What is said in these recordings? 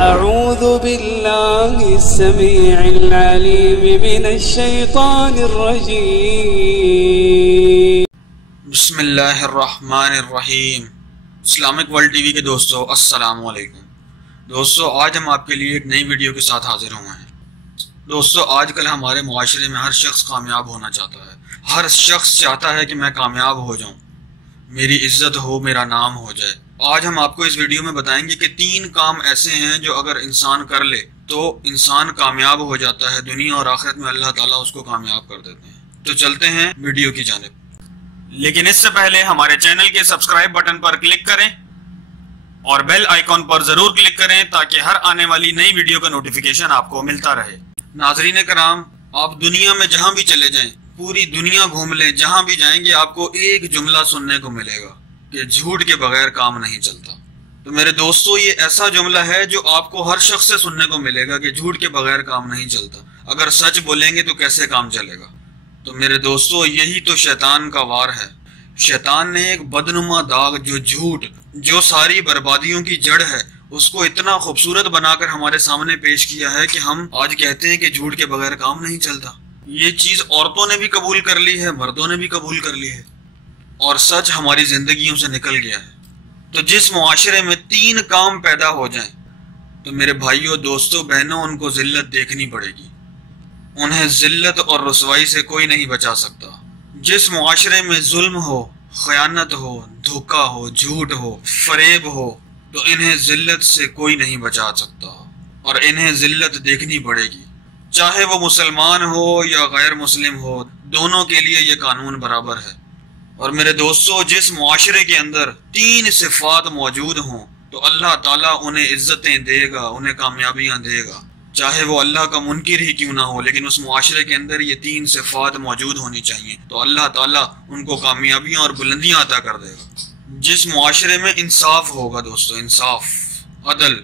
أعوذ بالله السميع العليم من الشيطان الرجيم بسم اللہ الرحمن الرحیم۔ اسلامک ورلڈ ٹی وی کے دوستو السلام علیکم۔ دوستو آج ہم آپ کے لیے ایک نئی ویڈیو کے ساتھ حاضر ہوئے ہیں۔ دوستو آج کل ہمارے معاشرے میں ہر شخص کامیاب ہونا چاہتا ہے، ہر شخص چاہتا ہے کہ میں کامیاب ہو جاؤں، میری عزت ہو، میرا نام ہو جائے۔ آج ہم آپ کو اس ویڈیو میں بتائیں گے کہ 3 کام ایسے ہیں جو اگر انسان کر لے تو انسان کامیاب ہو جاتا ہے، دنیا اور آخرت میں اللہ تعالیٰ اس کو کامیاب کر دیتے ہیں۔ تو چلتے ہیں ویڈیو کی جانب، لیکن اس سے پہلے ہمارے چینل کے سبسکرائب بٹن پر کلک کریں اور بیل آئیکن پر ضرور کلک کریں تاکہ ہر آنے والی نئی ویڈیو کا نوٹیفیکیشن آپ کو ملتا رہے۔ ناظرین کرام، آپ دنیا میں جہاں بھی چلے جائیں، پوری دنیا گھوم لیں، جہاں بھی جائیں گے آپ کو ایک جملہ سننے کو ملے گا کہ جھوٹ کے بغیر کام نہیں چلتا۔ تو میرے دوستو یہ ایسا جملہ ہے جو آپ کو ہر شخص سے سننے کو ملے گا کہ جھوٹ کے بغیر کام نہیں چلتا، اگر سچ بولیں گے تو کیسے کام چلے گا۔ تو میرے دوستو یہی تو شیطان کا وار ہے۔ شیطان نے ایک بدنما داغ جو جھوٹ، جو ساری بربادیوں کی جڑ ہے، اس کو اتنا خوبصورت بنا کر ہمارے سامنے پیش کیا ہے کہ ہم آج کہتے ہیں کہ جھوٹ کے بغیر کام نہیں چلتا۔ یہ چیز عورتوں نے بھی قبول کر لی ہے، مردوں نے بھی قبول کر لی ہے، اور سچ ہماری زندگیوں سے نکل گیا ہے۔ تو جس معاشرے میں 3 کام پیدا ہو جائیں تو میرے بھائیوں، دوستوں، بہنوں، ان کو ذلت دیکھنی پڑے گی۔ انہیں ذلت اور رسوائی سے کوئی نہیں بچا سکتا۔ جس معاشرے میں ظلم ہو، خیانت ہو، دھوکہ ہو، جھوٹ ہو، فریب ہو، تو انہیں ذلت سے کوئی نہیں بچا سکتا، اور انہیں ذلت دیکھنی پڑے گی، چاہے وہ مسلمان ہو یا غیر مسلم ہو، دونوں کے لیے یہ قانون برابر ہے۔ اور میرے دوستو جس معاشرے کے اندر 3 صفات موجود ہوں تو اللہ تعالیٰ انہیں عزتیں دے گا، انہیں کامیابیاں دے گا، چاہے وہ اللہ کا منکر ہی کیوں نہ ہو، لیکن اس معاشرے کے اندر یہ 3 صفات موجود ہونی چاہیے تو اللہ تعالیٰ ان کو کامیابیاں اور بلندیاں عطا کر دے گا۔ جس معاشرے میں انصاف ہوگا دوستو، انصاف، عدل،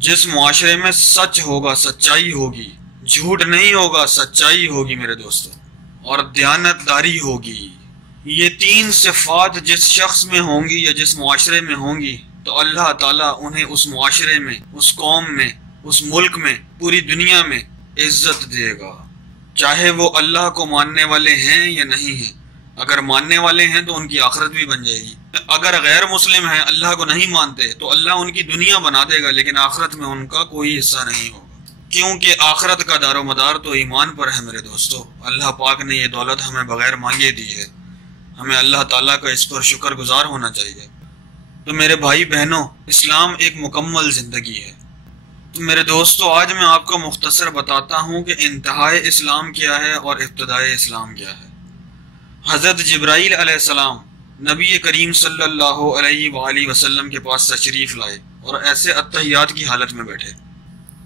جس معاشرے میں سچ ہوگا، سچائی ہوگی، جھوٹ نہیں ہوگا، سچائی ہوگی میرے دوستو، اور دیانتداری ہوگی، یہ 3 صفات جس شخص میں ہوں گی یا جس معاشرے میں ہوں گی تو اللہ تعالیٰ انہیں اس معاشرے میں، اس قوم میں، اس ملک میں، پوری دنیا میں عزت دے گا، چاہے وہ اللہ کو ماننے والے ہیں یا نہیں ہیں۔ اگر ماننے والے ہیں تو ان کی آخرت بھی بن جائے گی، اگر غیر مسلم ہیں، اللہ کو نہیں مانتے، تو اللہ ان کی دنیا بنا دے گا لیکن آخرت میں ان کا کوئی حصہ نہیں ہوگا، کیونکہ آخرت کا دار و مدار تو ایمان پر ہے میرے دوستو۔ اللہ پاک نے یہ دولت ہمیں بغیر مانگے دی ہے، ہمیں اللہ تعالیٰ کا اس پر شکر گزار ہونا چاہیے۔ تو میرے بھائی بہنوں، اسلام ایک مکمل زندگی ہے۔ تو میرے دوستو آج میں آپ کو مختصر بتاتا ہوں کہ انتہائی اسلام کیا ہے اور ابتدائی اسلام کیا ہے۔ حضرت جبرائیل علیہ السلام نبی کریم صلی اللہ علیہ وآلہ وسلم کے پاس تشریف لائے اور ایسے اتحیات کی حالت میں بیٹھے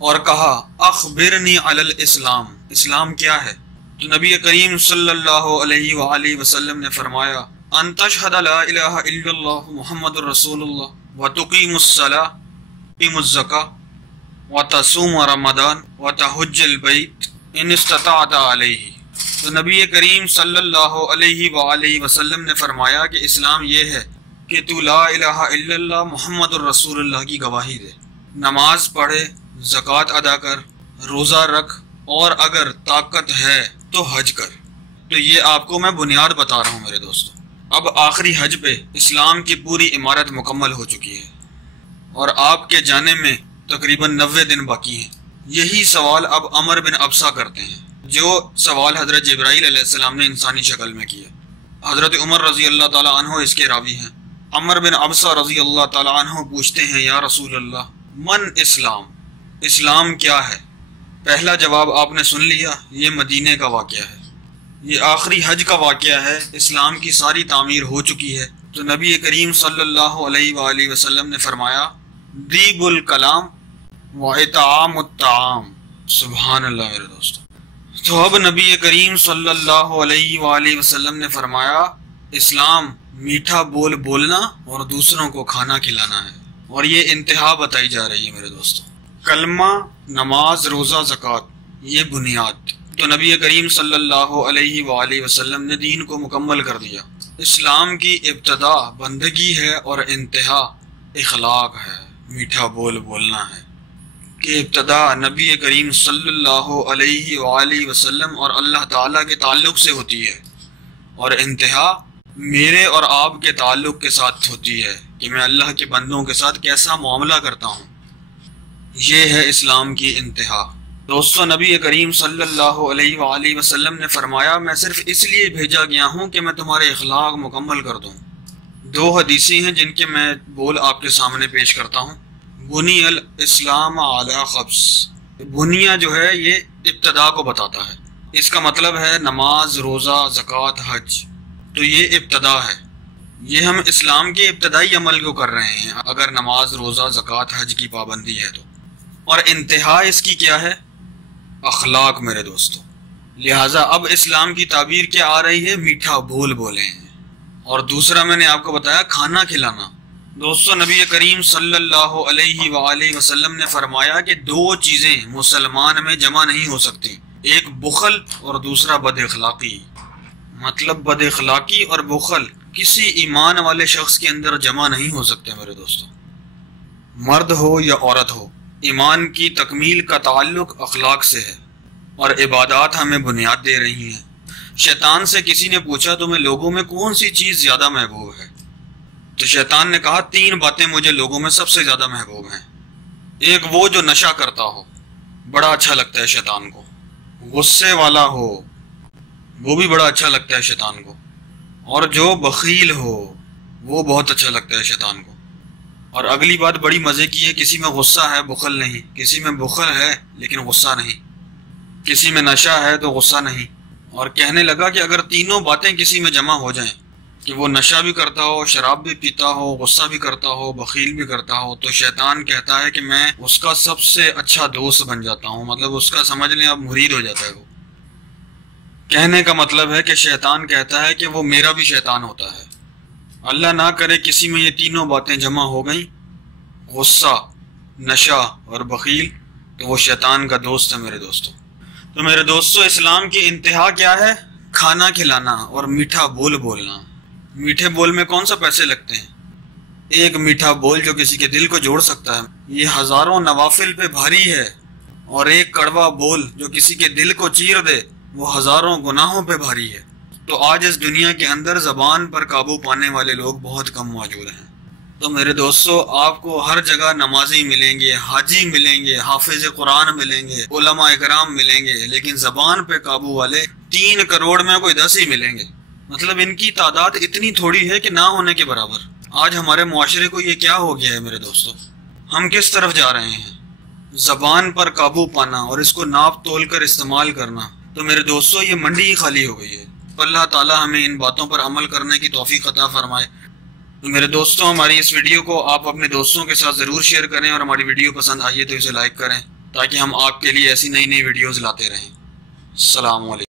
اور کہا اخبرنی علی الاسلام، اسلام کیا ہے؟ تو نبی کریم صلی اللہ علیہ وآلہ وسلم نے فرمایا ان تشہد لا الہ الا اللہ محمد رسول اللہ وتقیم الصلاۃ وتقیم الزکاۃ وتصوم رمضان وتحج البیت ان استطعت علیہ۔ تو نبی کریم صلی اللہ علیہ وآلہ وسلم نے فرمایا کہ اسلام یہ ہے کہ تو لا الہ الا اللہ محمد الرسول اللہ کی گواہی دے، نماز پڑھے، زکوٰۃ ادا کر، روزہ رکھ، اور اگر طاقت ہے تو حج کر۔ تو یہ آپ کو میں بنیاد بتا رہا ہوں میرے دوستو۔ اب آخری حج پہ اسلام کی پوری عمارت مکمل ہو چکی ہے اور آپ کے جانے میں تقریباً 90 دن باقی ہیں۔ یہی سوال اب عمر بن ابسہ کرتے ہیں، جو سوال حضرت جبرائیل علیہ السلام نے انسانی شکل میں کیا۔ حضرت عمر رضی اللہ تعالیٰ عنہ اس کے راوی ہیں۔ عمر بن ابسہ رضی اللہ تعالیٰ عنہ پوچھتے ہیں یا رسول اللہ من اسلام، اسلام کیا ہے؟ پہلا جواب آپ نے سن لیا، یہ مدینے کا واقعہ ہے، یہ آخری حج کا واقعہ ہے، اسلام کی ساری تعمیر ہو چکی ہے۔ تو نبی کریم صلی اللہ علیہ وآلہ وسلم نے فرمایا دیب الکلام و اطعام الطعام، سبحان اللہ میرے دوستو۔ تو اب نبی کریم صلی اللہ علیہ وآلہ وسلم نے فرمایا اسلام میٹھا بول بولنا اور دوسروں کو کھانا کھلانا ہے، اور یہ انتہا بتائی جا رہی ہے میرے دوستو۔ کلمہ، نماز، روزہ، زکوٰۃ، یہ بنیاد۔ تو نبی کریم صلی اللہ علیہ وآلہ وسلم نے دین کو مکمل کر دیا۔ اسلام کی ابتدا بندگی ہے اور انتہا اخلاق ہے، میٹھا بول بولنا ہے۔ کہ ابتدا نبی کریم صلی اللہ علیہ وآلہ وسلم اور اللہ تعالیٰ کے تعلق سے ہوتی ہے، اور انتہا میرے اور آپ کے تعلق کے ساتھ ہوتی ہے کہ میں اللہ کے بندوں کے ساتھ کیسا معاملہ کرتا ہوں۔ یہ ہے اسلام کی انتہا۔ دوستو، نبی کریم صلی اللہ علیہ وآلہ وسلم نے فرمایا، میں صرف اس لیے بھیجا گیا ہوں کہ میں تمہارے اخلاق مکمل کر دوں۔ دو حدیثیں ہیں جن کے میں بول آپ کے سامنے پیش کرتا ہوں۔ بنی الاسلام علی خمس، بنیا جو ہے یہ ابتدا کو بتاتا ہے، اس کا مطلب ہے نماز، روزہ، زکوٰۃ، حج، تو یہ ابتدا ہے۔ یہ ہم اسلام کے ابتدائی عمل کو کر رہے ہیں اگر نماز، روزہ، زکوٰۃ، حج کی پابندی ہے تو۔ اور انتہا اس کی کیا ہے؟ اخلاق میرے دوستو۔ لہٰذا اب اسلام کی تعبیر کیا آ رہی ہے؟ میٹھا بول بولیں۔ اور دوسرا میں نے آپ کو بتایا کھانا کھلانا۔ دوستو، نبی کریم صلی اللہ علیہ وآلہ وسلم نے فرمایا کہ دو چیزیں مسلمان میں جمع نہیں ہو سکتی، ایک بخل اور دوسرا بد اخلاقی۔ مطلب بد اخلاقی اور بخل کسی ایمان والے شخص کے اندر جمع نہیں ہو سکتے میرے دوستو، مرد ہو یا عورت ہو۔ ایمان کی تکمیل کا تعلق اخلاق سے ہے، اور عبادات ہمیں بنیاد دے رہی ہیں۔ شیطان سے کسی نے پوچھا تمہیں لوگوں میں کون سی چیز زیادہ محبوب ہے؟ تو شیطان نے کہا 3 باتیں مجھے لوگوں میں سب سے زیادہ محبوب ہیں۔ ایک وہ جو نشہ کرتا ہو، بڑا اچھا لگتا ہے شیطان کو۔ غصے والا ہو، وہ بھی بڑا اچھا لگتا ہے شیطان کو۔ اور جو بخیل ہو، وہ بہت اچھا لگتا ہے شیطان کو۔ اور اگلی بات بڑی مزے کی ہے، کسی میں غصہ ہے بخل نہیں، کسی میں بخل ہے لیکن غصہ نہیں، کسی میں نشہ ہے تو غصہ نہیں۔ اور کہنے لگا کہ اگر تینوں باتیں کسی میں جمع ہو جائیں کہ وہ نشہ بھی کرتا ہو، شراب بھی پیتا ہو، غصہ بھی کرتا ہو، بخیل بھی کرتا ہو، تو شیطان کہتا ہے کہ میں اس کا سب سے اچھا دوست بن جاتا ہوں، مطلب اس کا سمجھ لیں اب مرید ہو جاتا ہے وہ۔ کہنے کا مطلب ہے کہ شیطان کہتا ہے کہ وہ میرا بھی شیطان ہوتا ہے۔ اللہ نہ کرے کسی میں یہ تینوں باتیں جمع ہو گئیں، غصہ، نشہ اور بخیل، تو وہ شیطان کا دوست ہے میرے دوستوں۔ تو میرے دوستوں، اسلام کی انتہا کیا ہے؟ کھانا کھلانا اور میٹھا بول بولنا۔ میٹھے بول میں کون سا پیسے لگتے ہیں؟ ایک میٹھا بول جو کسی کے دل کو جوڑ سکتا ہے، یہ ہزاروں نوافل پہ بھاری ہے، اور ایک کڑوا بول جو کسی کے دل کو چیر دے، وہ ہزاروں گناہوں پہ بھاری ہے۔ تو آج اس دنیا کے اندر زبان پر قابو پانے والے لوگ بہت کم موجود ہیں۔ تو میرے دوستو، آپ کو ہر جگہ نمازی ملیں گے، حاجی ملیں گے، حافظ قرآن ملیں گے، علماء اکرام ملیں گے، لیکن زبان پہ قابو والے 3 کروڑ میں کوئی 10 ہی ملیں گے۔ مطلب ان کی تعداد اتنی تھوڑی ہے کہ نہ ہونے کے برابر۔ آج ہمارے معاشرے کو یہ کیا ہو گیا ہے میرے دوستو؟ ہم کس طرف جا رہے ہیں؟ زبان پر قابو پانا اور اس کو ناپ تول کر استعمال کرنا۔ تو میرے دوستو، یہ منڈی ہی خالی ہو گئی ہے۔ اللہ تعالیٰ ہمیں ان باتوں پر عمل کرنے کی توفیق عطا فرمائے۔ تو میرے دوستوں، ہماری اس ویڈیو کو آپ اپنے دوستوں کے ساتھ ضرور شیئر کریں، اور ہماری ویڈیو پسند آئیے تو اسے لائک کریں، تاکہ ہم آپ کے لیے ایسی نئی ویڈیوز لاتے رہیں۔ السلام علیکم۔